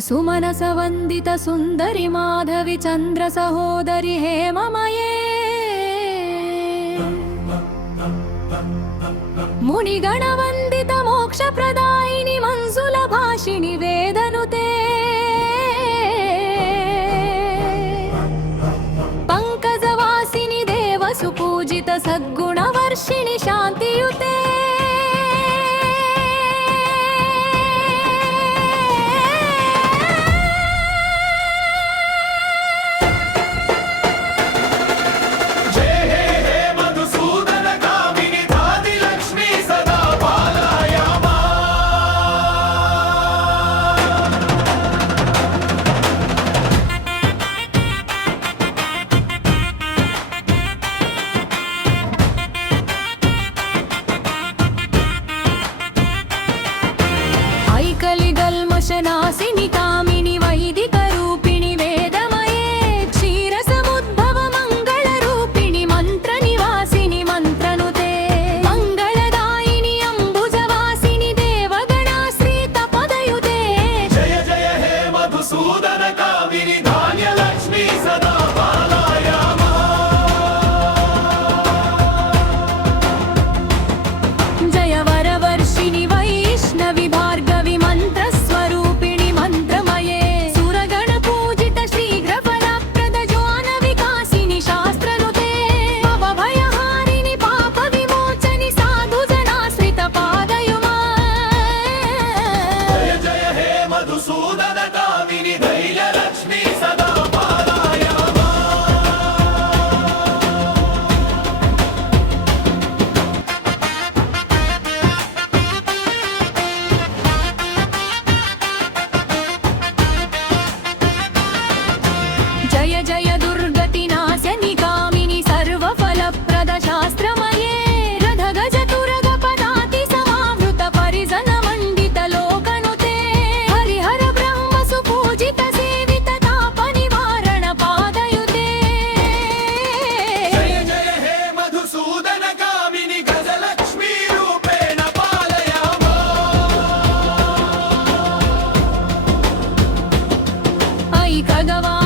सुमनस वंदित सुंदरी माधवी चंद्र सहोदरी हेममये मुनिगण वंदित मोक्ष प्रदायिनी मंजुल भाषिणी वेदनुते पंकजवासिनी देव सुपूजित सद्गुण वर्षिणी शांतियुते नासिनी कामिनी वैदिक रूपिणी वेदमये क्षीर समुद्भव मंगल रूपिणी मंत्र निवासिनी मंत्रनुते मंगलदायिनी अंबुजवासिनी देवगणाश्रित पदयुते जय जय हे मधुसूदन कामिनी धान्य लक्ष्मी सदा पालयामा जय वरवर्षिणी वैष्णवी भार्गवी मंत्र मधुसूदन कामिनी धैर्य लक्ष्मी सदा पालयामा जय जय दुर्गति नाशनी कामिनी सर्वफलप्रद शास्त्रमये रथ गज तुरग पदाति समावृत परिजन मंडित लोकनुते हरिहर ब्रह्म सुपूजित सेवित ताप निवारण पादयुते जय जय हे मधुसूदन कामिनी गजलक्ष्मी रूपेण पालयामा ऐ खगवा